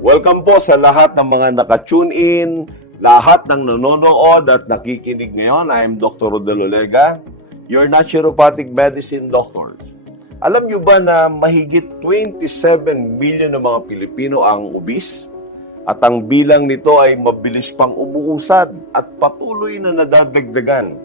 Welcome po sa lahat ng mga naka-tune in, lahat ng nanonood at nakikinig ngayon. I am Dr. Rodel Olega, your naturopathic medicine doctor. Alam niyo ba na mahigit 27 million ng mga Pilipino ang obese? At ang bilang nito ay mabilis pang umuusad at patuloy na nadadagdagan.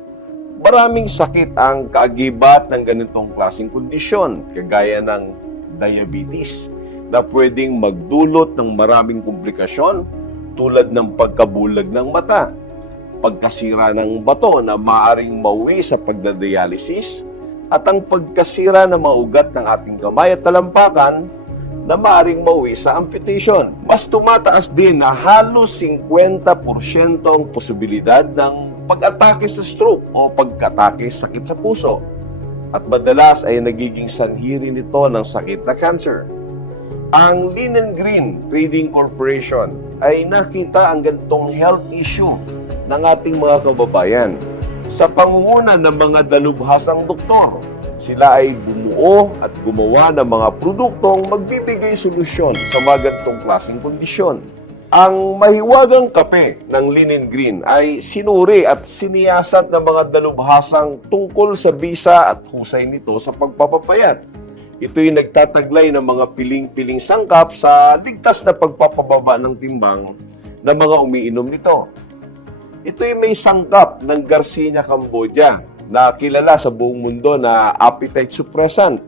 Maraming sakit ang kaagibat ng ganitong klaseng kondisyon, kagaya ng diabetes, na pwedeng magdulot ng maraming komplikasyon tulad ng pagkabulag ng mata, pagkasira ng bato na maaring mauwi sa pagdadialysis, at ang pagkasira ng mga ugat ng ating kamay at talampakan na maaring mauwi sa amputation. Mas tumataas din na halos 50% ang posibilidad ng pag-atake sa stroke o pagkatake sakit sa puso. At madalas ay nagiging sanhiri nito ng sakit na cancer. Ang and Green Trading Corporation ay nakita ang ganitong health issue ng ating mga kababayan. Sa pangunguna ng mga dalubhasang doktor, sila ay bumuo at gumawa ng mga produktong magbibigay solusyon sa mga ganitong klaseng kondisyon. Ang mahiwagang kape ng and Green ay sinuri at siniyasat ng mga dalubhasang tungkol sa bisa at husay nito sa pagpapapayat. Ito'y nagtataglay ng mga piling-piling sangkap sa ligtas na pagpapababa ng timbang ng mga umiinom nito. Ito'y may sangkap ng Garcinia Cambodia na kilala sa buong mundo na appetite suppressant.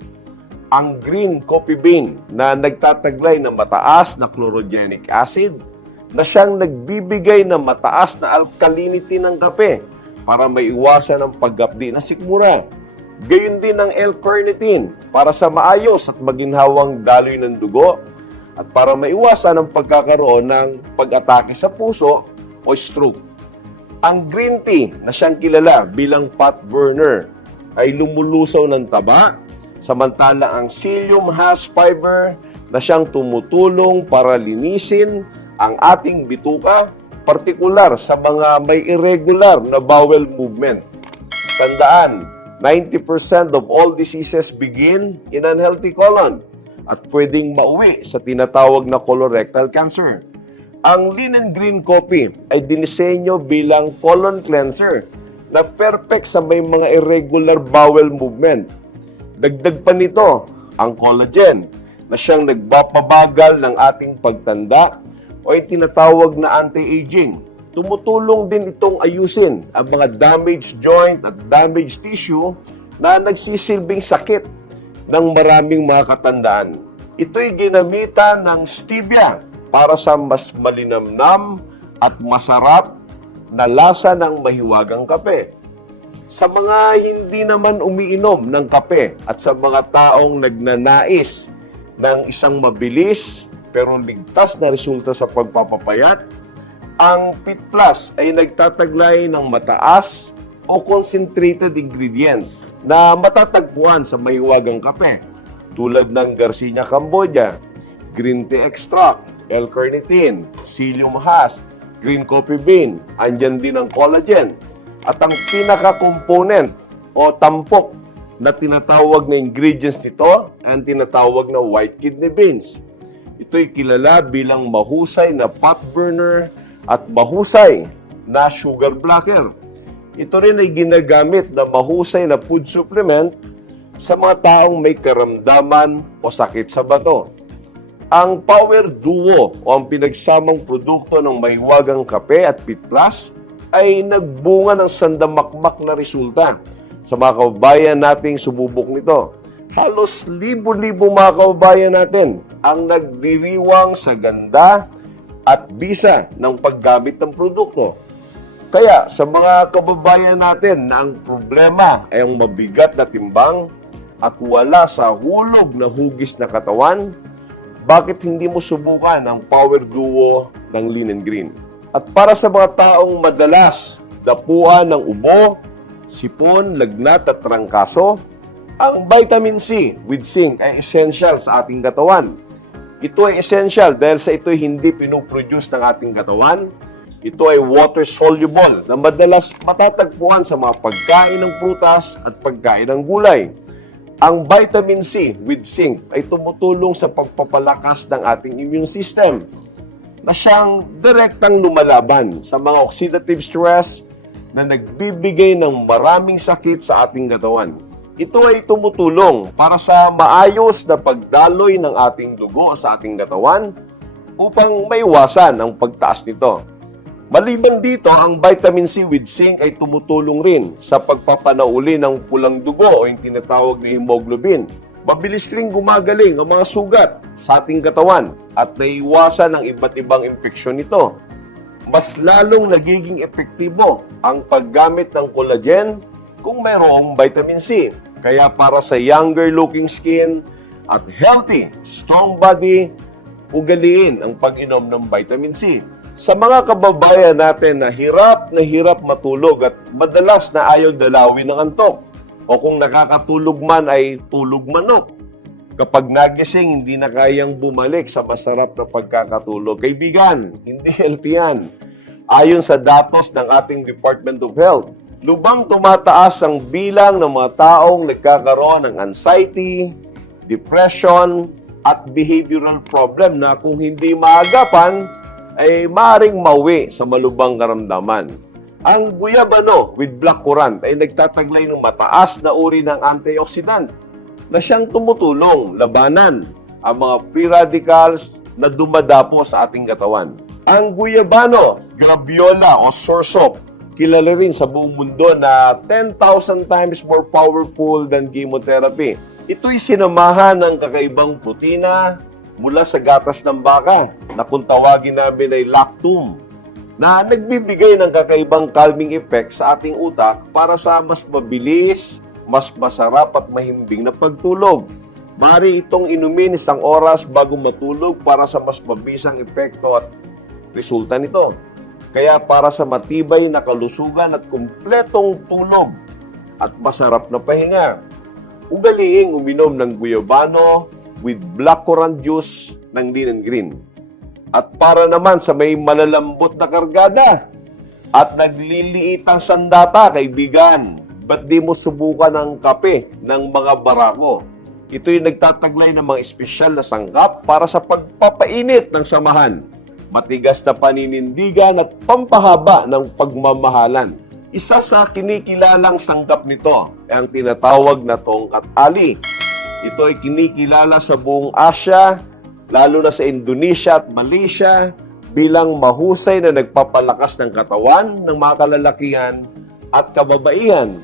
Ang green coffee bean na nagtataglay ng mataas na chlorogenic acid na siyang nagbibigay ng mataas na alkalinity ng kape para maiwasan ang paggapdi na sikmura. Gayun din ang L-carnitine para sa maayos at maginhawang daloy ng dugo at para maiwasan ang pagkakaroon ng pag-atake sa puso o stroke. Ang green tea na siyang kilala bilang fat burner ay lumulusaw ng taba, samantala ang psyllium has fiber na siyang tumutulong para linisin ang ating bituka, partikular sa mga may irregular na bowel movement. Tandaan, 90% of all diseases begin in unhealthy colon at pwedeng mauwi sa tinatawag na colorectal cancer. Ang and Green Coffee ay dinisenyo bilang colon cleanser na perfect sa may mga irregular bowel movement. Dagdag pa nito ang collagen na siyang nagpapabagal ng ating pagtanda o ay tinatawag na anti-aging. Tumutulong din itong ayusin ang mga damaged joint at damaged tissue na nagsisilbing sakit ng maraming mga katandaan. Ito'y ginamitan ng stevia para sa mas malinamnam at masarap na lasa ng mahiwagang kape. Sa mga hindi naman umiinom ng kape at sa mga taong nagnanais ng isang mabilis pero ligtas na resulta sa pagpapapayat, ang Pit Plus ay nagtataglay ng mataas o concentrated ingredients na matatagpuan sa mahiwagang kape tulad ng Garcinia Cambodia, green tea extract, L-carnitine, psyllium husk, green coffee bean, andyan din ang collagen. At ang pinaka-component o tampok na tinatawag na ingredients nito ang tinatawag na white kidney beans. Ito'y kilala bilang mahusay na fat burner at mahusay na sugar blocker. Ito rin ay ginagamit na mahusay na food supplement sa mga taong may karamdaman o sakit sa bato. Ang Power Duo o ang pinagsamang produkto ng mahiwagang kape at Pit Plus ay nagbunga ng sandamakmak na resulta sa mga kababayan nating sumubok nito. Halos libo-libo mga kababayan natin ang nagdiriwang sa ganda at bisa ng paggamit ng produkto. Kaya sa mga kababayan natin na ang problema ay ang mabigat na timbang at wala sa hulog na hugis na katawan, bakit hindi mo subukan ang Power Duo ng and Green? At para sa mga taong madalas dapuan ng ubo, sipon, lagnat at trangkaso, ang vitamin C with zinc ay essential sa ating katawan. Ito ay essential dahil sa ito hindi pinoproduce ng ating katawan. Ito ay water soluble na madalas matatagpuan sa mga pagkain ng prutas at pagkain ng gulay. Ang vitamin C with zinc ay tumutulong sa pagpapalakas ng ating immune system na siyang direktang lumalaban sa mga oxidative stress na nagbibigay ng maraming sakit sa ating katawan. Ito ay tumutulong para sa maayos na pagdaloy ng ating dugo sa ating katawan upang maiwasan ang pagtaas nito. Maliban dito, ang vitamin C with zinc ay tumutulong rin sa pagpapanauli ng pulang dugo o yung tinatawag na hemoglobin. Mabilis rin gumagaling ang mga sugat sa ating katawan at naiwasan ang iba't ibang infeksyon nito. Mas lalong nagiging epektibo ang paggamit ng collagen kung mayroong vitamin C. Kaya para sa younger looking skin at healthy, strong body, ugaliin ang pag-inom ng vitamin C. Sa mga kababayan natin na hirap na hirap matulog at madalas na ayaw dalawin ng antok o kung nakakatulog man ay tulog manok. Kapag nagising, hindi na kayang bumalik sa masarap na pagkakatulog. Kaibigan, hindi healthy yan. Ayon sa datos ng ating Department of Health, lubang tumataas ang bilang ng mga taong nagkakaroon ng anxiety, depression, at behavioral problem na kung hindi maagapan, ay maaaring mawi sa malubang karamdaman. Ang guyabano with black currant ay nagtataglay ng mataas na uri ng antioxidant na siyang tumutulong labanan ang mga free radicals na dumadapo sa ating katawan. Ang guyabano, graviola o soursop, kilala rin sa buong mundo na 10,000 times more powerful than chemotherapy. Ito'y sinamahan ng kakaibang protina mula sa gatas ng baka na kung tawagin namin ay lactum na nagbibigay ng kakaibang calming effect sa ating utak para sa mas mabilis, mas masarap at mahimbing na pagtulog. Mari itong inumin isang oras bago matulog para sa mas mabisang epekto at resulta nito. Kaya para sa matibay na kalusugan at kumpletong tulog at masarap na pahinga, ugaliing uminom ng guyabano with blackcurrant juice ng linen green. At para naman sa may malalambot na kargada at nagliliit ang sandata, kaibigan, ba't di mo subukan ang kape ng mga barako? Ito'y nagtataglay ng mga espesyal na sangkap para sa pagpapainit ng samahan, matigas na paninindigan at pampahaba ng pagmamahalan. Isa sa kinikilalang sangkap nito ay ang tinatawag na tongkat ali. Ito ay kinikilala sa buong Asia, lalo na sa Indonesia at Malaysia, bilang mahusay na nagpapalakas ng katawan ng mga kalalakihan at kababaihan.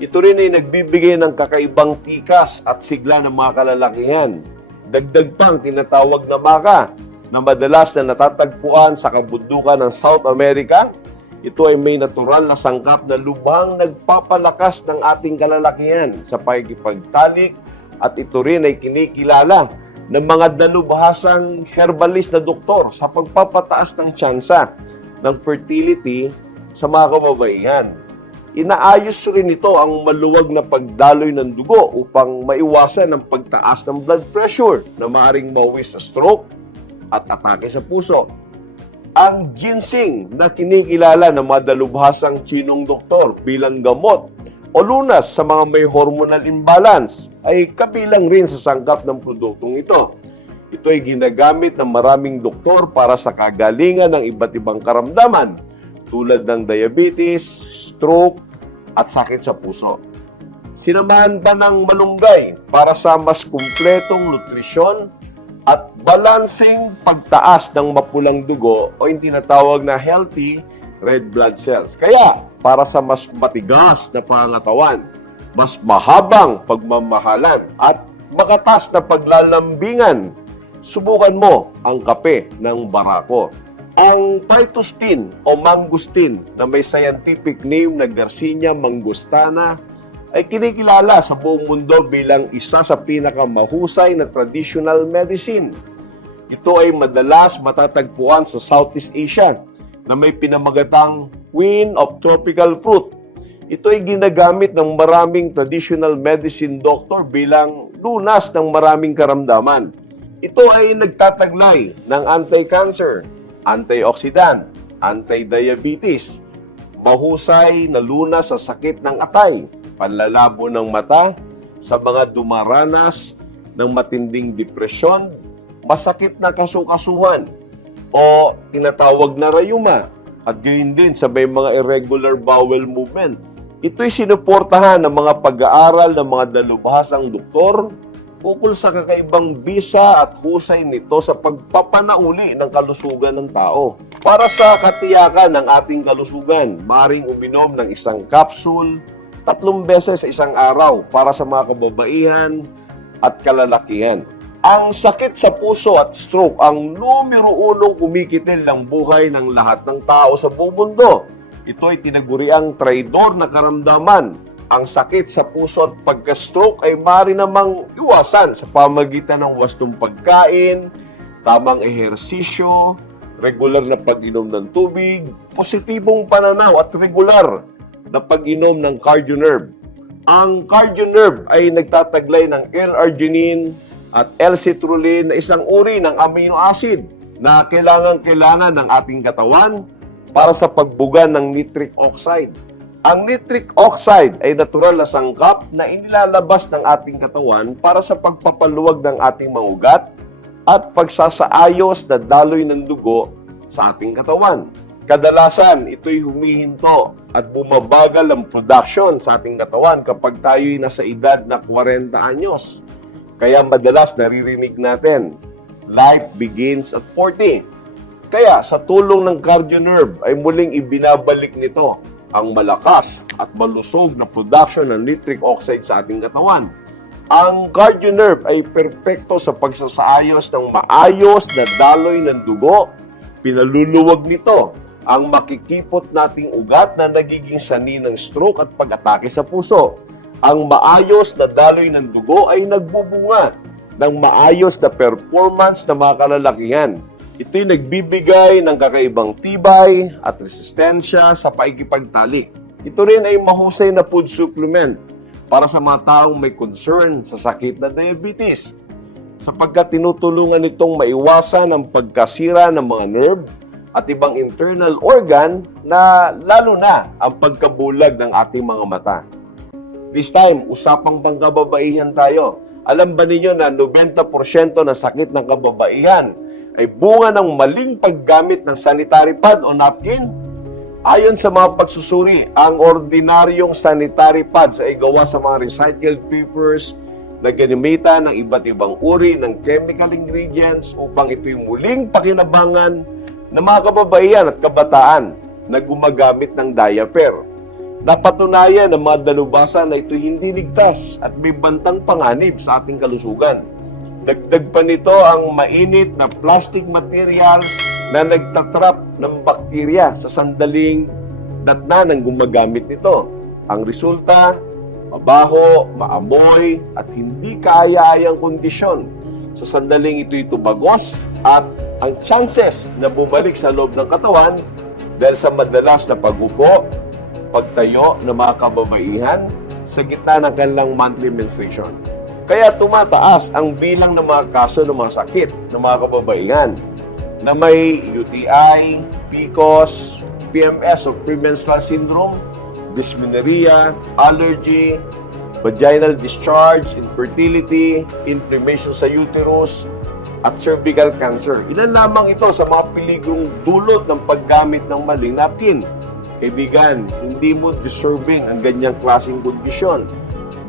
Ito rin ay nagbibigay ng kakaibang tikas at sigla ng mga kalalakihan. Dagdag pang tinatawag na baka na madalas na natatagpuan sa kabundukan ng South America. Ito ay may natural na sangkap na lubhang nagpapalakas ng ating kalalakihan sa pagkipagtalik at ito rin ay kinikilala ng mga dalubhasang herbalist na doktor sa pagpapataas ng tsansa ng fertility sa mga kababaihan. Inaayos rin ito ang maluwag na pagdaloy ng dugo upang maiwasan ang pagtaas ng blood pressure na maaring mauwi sa stroke at atake sa puso. Ang ginseng na kinikilala ng mga dalubhasang chinong doktor bilang gamot o lunas sa mga may hormonal imbalance ay kabilang rin sa sangkap ng produktong ito. Ito ay ginagamit ng maraming doktor para sa kagalingan ng iba't ibang karamdaman tulad ng diabetes, stroke, at sakit sa puso. Sinamahan pa ng malunggay para sa mas kumpletong nutrisyon at balancing pagtaas ng mapulang dugo o yung tinatawag na healthy red blood cells. Kaya, para sa mas matigas na pangatawan, mas mahabang pagmamahalan at makatas na paglalambingan, subukan mo ang kape ng barako. Ang phytostin o mangustin na may scientific name na Garcinia mangustana ay kinikilala sa buong mundo bilang isa sa pinakamahusay na traditional medicine. Ito ay madalas matatagpuan sa Southeast Asia na may pinamagatang Queen of Tropical Fruit. Ito ay ginagamit ng maraming traditional medicine doctor bilang lunas ng maraming karamdaman. Ito ay nagtataglay ng anti-cancer, antioxidant, anti-diabetes, mahusay na lunas sa sakit ng atay, panlalabo ng mata, sa mga dumaranas ng matinding depresyon, masakit na kasukasuhan, o tinatawag na rayuma at gayon din sa may mga irregular bowel movement. Ito'y sinuportahan ng mga pag-aaral ng mga dalubhasang doktor ukol sa kakaibang bisa at husay nito sa pagpapanauli ng kalusugan ng tao. Para sa katiyakan ng ating kalusugan, maring uminom ng isang capsule tatlong beses sa isang araw para sa mga kababaihan at kalalakihan. Ang sakit sa puso at stroke ang numero unong kumikitil ng buhay ng lahat ng tao sa buong mundo. Ito ay tinaguriang traidor na karamdaman. Ang sakit sa puso at pagka-stroke ay mari namang iwasan sa pamagitan ng wastong pagkain, tamang ehersisyo, regular na pag-inom ng tubig, positibong pananaw at regular na pag-inom ng cardionerve. Ang cardionerve ay nagtataglay ng L-arginine at L-citrulline na isang uri ng amino acid na kailangan-kailangan ng ating katawan para sa pagbuga ng nitric oxide. Ang nitric oxide ay natural na sangkap na inilalabas ng ating katawan para sa pagpapaluwag ng ating mga ugat at pagsasaayos na daloy ng dugo sa ating katawan. Kadalasan, ito'y humihinto at bumabagal ang production sa ating katawan kapag tayo'y nasa edad na 40 anyos. Kaya madalas naririnig natin, life begins at 40. Kaya sa tulong ng cardionerve ay muling ibinabalik nito ang malakas at malusog na production ng nitric oxide sa ating katawan. Ang cardionerve ay perpekto sa pagsasaayos ng maayos na daloy ng dugo. Pinaluluwag nito ang makikipot nating ugat na nagiging sani ng stroke at pag-atake sa puso. Ang maayos na daloy ng dugo ay nagbubunga ng maayos na performance ng mga kalalakihan. Ito'y nagbibigay ng kakaibang tibay at resistensya sa paikipagtalik. Ito rin ay mahusay na food supplement para sa mga taong may concern sa sakit na diabetes sapagkat tinutulungan itong maiwasan ang pagkasira ng mga nerve at ibang internal organ na lalo na ang pagkabulag ng ating mga mata. This time, usapang pangkababaihan tayo. Alam ba ninyo na 90% ng sakit ng kababaihan ay bunga ng maling paggamit ng sanitary pad o napkin? Ayon sa mga pagsusuri, ang ordinaryong sanitary pads ay gawa sa mga recycled papers na ginamitan ng iba't ibang uri ng chemical ingredients upang ito'y muling pakinabangan ng mga kababaihan at kabataan na gumagamit ng diaper. Napatunayan ng mga dalubhasa na ito hindi ligtas at may bantang panganib sa ating kalusugan. Dagdag pa nito ang mainit na plastic materials na nagtatrap ng bakterya sa sandaling datna ng gumagamit nito. Ang resulta, mabaho, maamoy, at hindi kaaya-ayang kondisyon. Sa sandaling ito'y tubagos at ang chances na bumalik sa loob ng katawan dahil sa madalas na pagupo, pagtayo ng mga kababaihan sa gitna ng kanilang monthly menstruation. Kaya tumataas ang bilang ng mga kaso ng mga sakit ng mga kababaihan na may UTI, PCOS, PMS o premenstrual syndrome, dysmenorrhea, allergy, vaginal discharge, infertility, inflammation sa uterus, at cervical cancer. Ilan lamang ito sa mga peligrong dulot ng paggamit ng maling napkin. Kaibigan, hindi mo deserving ang ganyang klaseng kondisyon.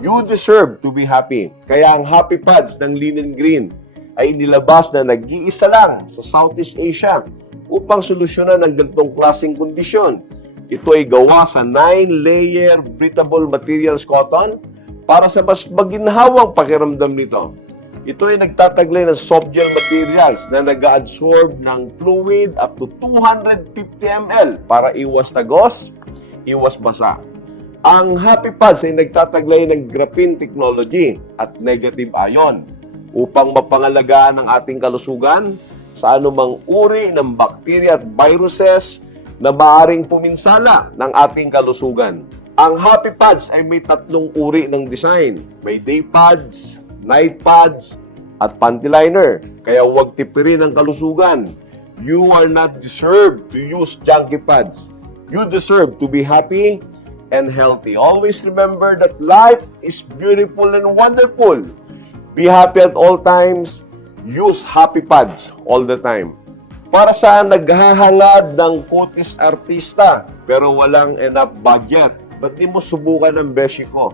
You deserve to be happy. Kaya ang Happy Pads ng Linen Green ay nilabas na nag-iisa lang sa Southeast Asia upang solusyonan ang ganitong klaseng kondisyon. Ito ay gawa sa 9-layer breathable materials cotton para sa mas maginhawang pakiramdam nito. Ito ay nagtataglay ng soft gel materials na nag-absorb ng fluid up to 250 ml para iwas tagos, iwas basa. Ang Happy Pads ay nagtataglay ng graphene technology at negative ion upang mapangalagaan ang ating kalusugan sa anumang uri ng bacteria at viruses na maaring puminsala ng ating kalusugan. Ang Happy Pads ay may tatlong uri ng design. May day pads, night pads, at panty liner. Kaya huwag tipirin ang kalusugan. You are not deserved to use junkie pads. You deserve to be happy and healthy. Always remember that life is beautiful and wonderful. Be happy at all times. Use happy pads all the time. para sa naghahangad ng kutis artista pero walang enough budget. Ba't di mo subukan ang beshi ko?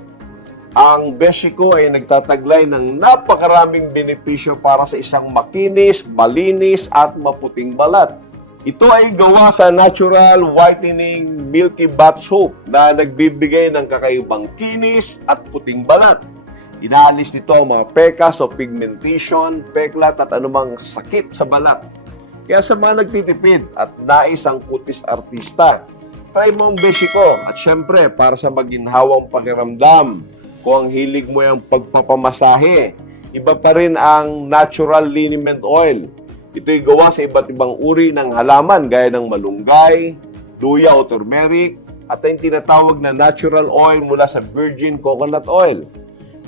Ang beshi ko ay nagtataglay ng napakaraming benepisyo para sa isang makinis, malinis at maputing balat. Ito ay gawa sa natural whitening milky bath soap na nagbibigay ng kakaibang kinis at puting balat. Inaalis nito ang mga pekas o pigmentation, peklat at anumang sakit sa balat. Kaya sa mga nagtitipid at nais ang kutis artista, try mo ang beshi ko. At syempre, para sa maginhawang pakiramdam, kung ang hilig mo yung pagpapamasahe, iba pa rin ang natural liniment oil. Ito'y gawa sa iba't ibang uri ng halaman gaya ng malunggay, luya o turmeric, at ang tinatawag na natural oil mula sa virgin coconut oil.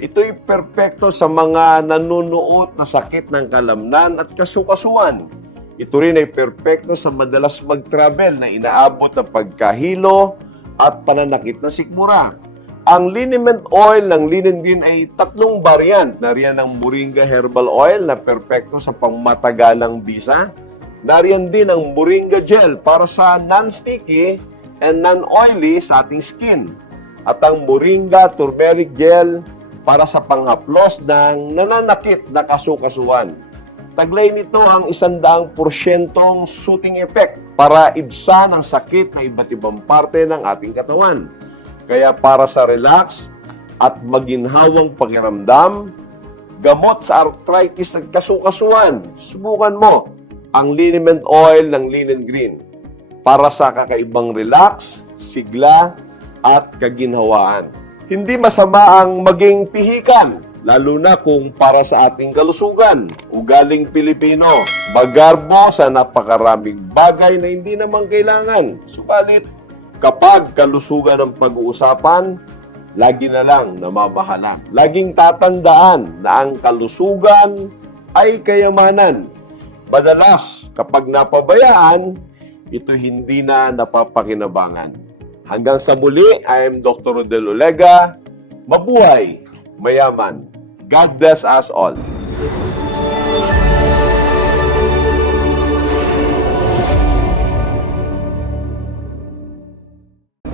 Ito'y perpekto sa mga nanunuot na sakit ng kalamnan at kasukasuan. Ito rin ay perpekto sa madalas mag-travel na inaabot ng pagkahilo at pananakit na sikmura. Ang liniment oil ng linen green ay tatlong variant. Nariyan ang Moringa Herbal Oil na perpekto sa pangmatagalang bisa. Nariyan din ang Moringa Gel para sa non-sticky and non-oily sa ating skin. At ang Moringa Turmeric Gel para sa panghaplos ng nananakit na kasukasuan. Taglay nito ang isandaang porsyentong soothing effect para ibsan ang sakit na iba't ibang parte ng ating katawan. Kaya para sa relax at maginhawang pakiramdam, gamot sa arthritis at kasukasuan, subukan mo ang liniment oil ng linen green para sa kakaibang relax, sigla, at kaginhawaan. Hindi masama ang maging pihikan, lalo na kung para sa ating kalusugan. Ugaling Pilipino, magarbo sa napakaraming bagay na hindi naman kailangan. Subalit, kapag kalusugan ang pag-uusapan, lagi na lang namabahala. Laging tatandaan na ang kalusugan ay kayamanan. Madalas, kapag napabayaan, ito hindi na napapakinabangan. Hanggang sa muli, I am Dr. Rodel Olega. Mabuhay, mayaman. God bless us all.